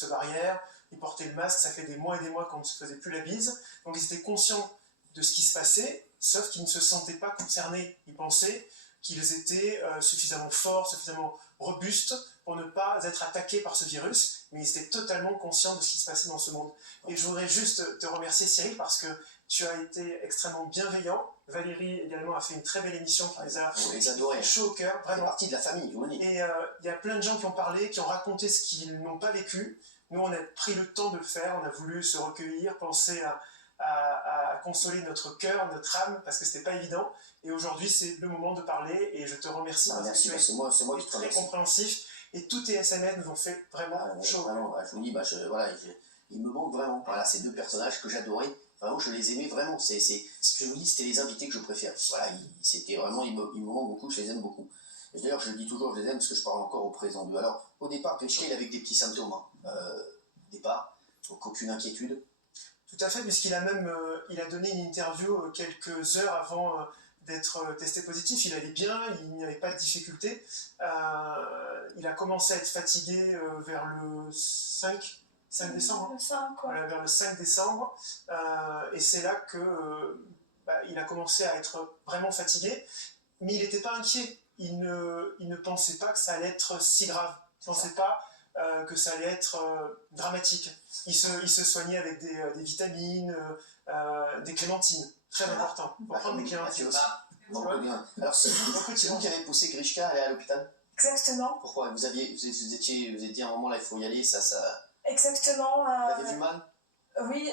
gestes barrières, ils portaient le masque, ça fait des mois et des mois qu'on ne se faisait plus la bise. Donc ils étaient conscients de ce qui se passait, sauf qu'ils ne se sentaient pas concernés. Ils pensaient qu'ils étaient suffisamment forts, suffisamment robustes pour ne pas être attaqués par ce virus, mais ils étaient totalement conscients de ce qui se passait dans ce monde. Et je voudrais juste te remercier, Cyril, parce que tu as été extrêmement bienveillant. Valérie également a fait une très belle émission qui nous a chaud au cœur, vraiment. C'est partie de la famille, vous Et il y a plein de gens qui ont parlé, qui ont raconté ce qu'ils n'ont pas vécu. Nous, on a pris le temps de le faire, on a voulu se recueillir, penser à consoler notre cœur, notre âme, parce que c'était pas évident. Et aujourd'hui, c'est le moment de parler, et je te remercie parce que tu es très compréhensif, et tous tes SMS nous ont fait vraiment chaud. Vraiment, je vous dis, il me manque vraiment. Voilà, ces deux personnages que j'adorais, vraiment, je les aimais vraiment. Ce que je vous dis, c'était les invités que je préfère. Voilà, c'était vraiment, ils me manquent beaucoup, je les aime beaucoup. D'ailleurs, je dis toujours, je les aime parce que je parle encore au présent d'eux. Alors, au départ, Pesquet, avec des petits symptômes. Au départ, donc aucune inquiétude. Tout à fait, puisqu'il a même il a donné une interview quelques heures avant d'être testé positif. Il allait bien, il n'y avait pas de difficulté. Il a commencé à être fatigué vers le 5 décembre. Le 5, quoi. Voilà, vers le 5 décembre. Et c'est là que il a commencé à être vraiment fatigué. Mais il n'était pas inquiet. Il ne pensait pas que ça allait être si grave. Il ne pensait pas que ça allait être dramatique. Il se soignait avec des vitamines, des clémentines. Très important. Pour prendre des clémentines aussi. Alors, c'est vous qui avez poussé Grishka à aller à l'hôpital? Exactement. Pourquoi vous étiez dit à un moment là, il faut y aller, ça. Exactement. Vous avez vu mal? Oui.